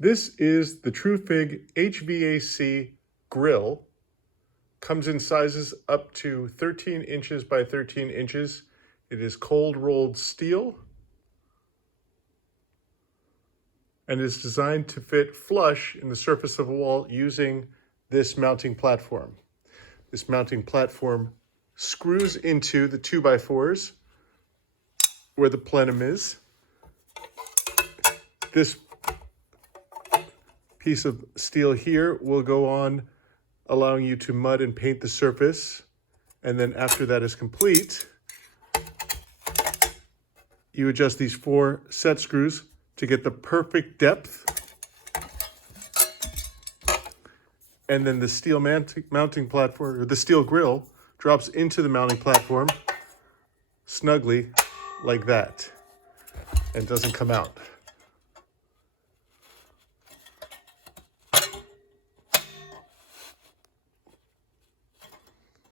This is the Trufig HVAC grill. Comes in sizes up to 13 inches by 13 inches. It is cold rolled steel and is designed to fit flush in the surface of a wall using this mounting platform. This mounting platform screws into the 2x4s where the plenum is. This piece of steel here will go on, allowing you to mud and paint the surface. And then after that is complete, you adjust these 4 set screws to get the perfect depth. And then the steel mounting platform, or the steel grill, drops into the mounting platform snugly like that and doesn't come out.